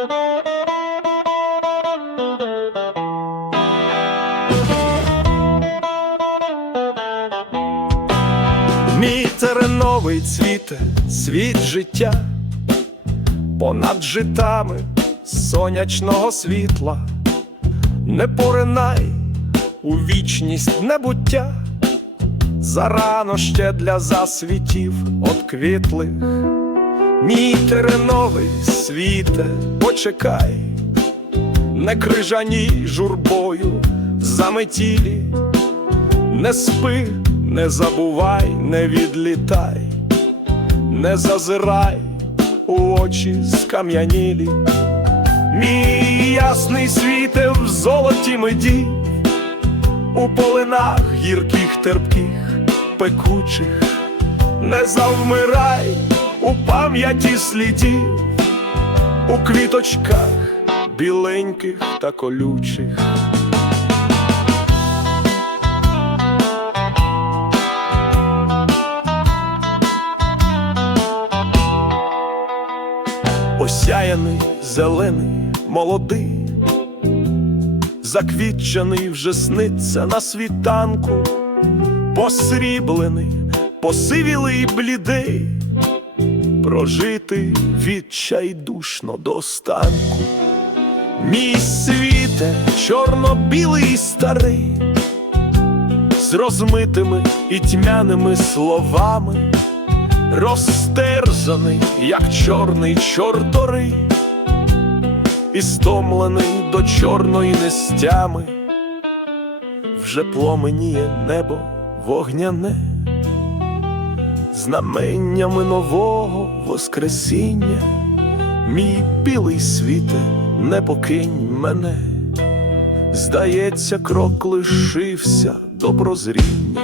Мій тереновий цвіте, світ життя, понад житами сонячного світла, не поринай у вічність небуття, зарано ще для засвітів отквітлих. Мій тереновий світе, почекай, не крижаній журбою заметілі. Не спи, не забувай, не відлітай, не зазирай у очі скам'янілі. Мій ясний світе в золоті меді, у полинах гірких терпких, пекучих, не завмирай у пам'яті слідів, у квіточках біленьких та колючих. осяяний, зелений, молодий, заквітчений вже сниться на світанку, посріблений, посивілий блідий, прожитий відчайдушно до станку. Мій світе, чорно-білий старий, з розмитими і тьмяними словами розтерзаний, як чорний чорторий, і стомлений до чорної нестями, вже пломеніє небо вогняне, знаменнями нового Воскресіння, мій білий світе, не покинь мене, здається, крок лишився до прозріння.